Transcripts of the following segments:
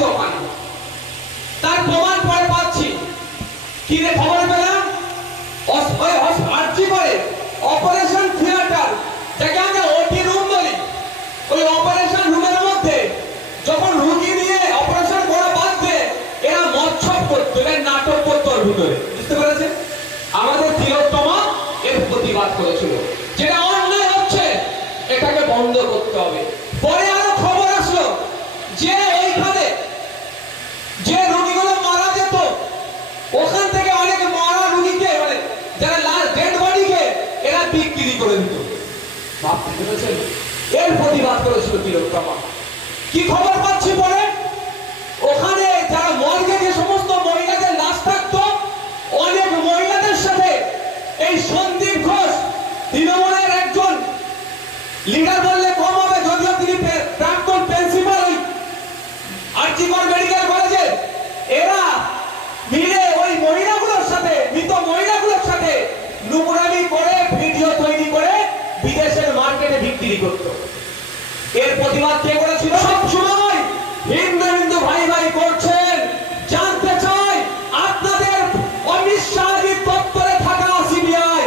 কিন্তু ওখানে তার প্রমাণ পরে পাচ্ছি। কি রে খবর পেলাম? আর্জি করে অপারেশন থিয়েটার যাকে আমরা ওটি রুম বলি। ওই অপারেশন রুমের মধ্যে যখন রুগী নিয়ে অপারেশন করা বাদ এরা মৎসব করতো এরা নাটক করতো ওর ভিতরে। বুঝতে পেরেছেন? আমাদের তিলোত্তমা এর প্রতিবাদ করেছিল। যেটা অন্যায় হচ্ছে, এটাকে বন্ধ করতে হবে পরে আরও খবর আসলো যে ওইখানে যে রোগীগুলো মারা যেত ওখান থেকে অনেক মারা রোগীকে মানে যারা লাস্ট ডেড বডিকে এরা বিক্রি করে দিত। ভাবতে পেরেছেন এর প্রতিবাদ করেছিল তিলোত্তমা। কি খবর পাচ্ছি বলে ওখানে যারা মর্গে যে সমস্ত মহিলাদের লাশ থাকতো, অনেক মহিলাদের সাথে এই সন্দীপ ঘোষ, তৃণমূলের একজন লিডার বললে বিক্রি করত। এর প্রতিবাদ কে করেছিল? সব সময় হিন্দু হিন্দু ভাই ভাই সিবিআই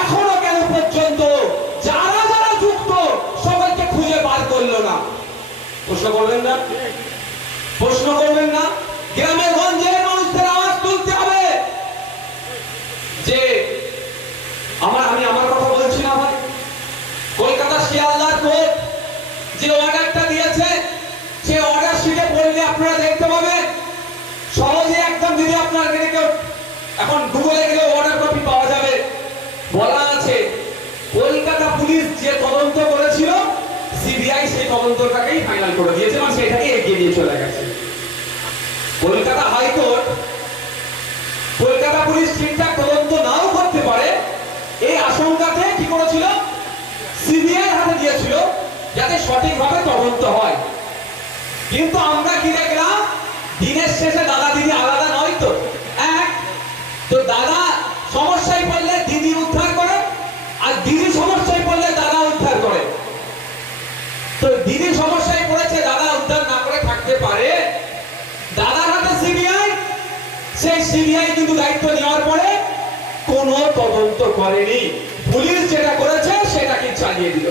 এখনও কেন পর্যন্ত যারা যারা যুক্ত সবাইকে খুঁজে বার করল না। প্রশ্ন করবেন না? প্রশ্ন করবেন না গ্রামে গঞ্জে মানুষদের আওয়াজ তুলতে হবে যে আমার আমি আমার কথা বলছি না ভাই কলকাতা শিয়ালদার কোর্ট যে অর্ডারটা দিয়েছে সে অর্ডার শিটে পড়লে আপনারা দেখতে পাবেন। সহজে একদম যদি আপনার এখানে কেউ এখন গুগলে গেলে অর্ডার কপি পাওয়া যাবে। বলা আছে, কলকাতা পুলিশ যে তদন্ত করেছিল সিবিআই সেই তদন্তটাকেই ফাইনাল করে দিয়েছে এবং সেটাকে এগিয়ে নিয়ে চলে গেছে। কলকাতা হাইকোর্ট, কলকাতা পুলিশ ঠিকঠাক তদন্ত নাও করতে পারে, এই আশঙ্কাতে কি করেছিল? সিবিআই হাতে দিয়েছিল, যাতে সঠিকভাবে তদন্ত হয়। কিন্তু আমরা কি দেখলাম? দিনের শেষে দাদা দিদি আলাদা নয় তো। এক, তো দাদা সমস্যায় পড়লে দিদি উদ্ধার করে, আর দিদি সমস্যায় পড়লে দাদা উদ্ধার করে। তো দিদি সমস্যায় পড়েছে, দাদা উদ্ধার না করে থাকতে পারে। দাদার হাতে সিবিআই, সেই সিবিআই কিন্তু দায়িত্ব নেওয়ার পরে কোনো তদন্ত করেনি। পুলিশ যেটা করেছে সেটাকে চালিয়ে দিল।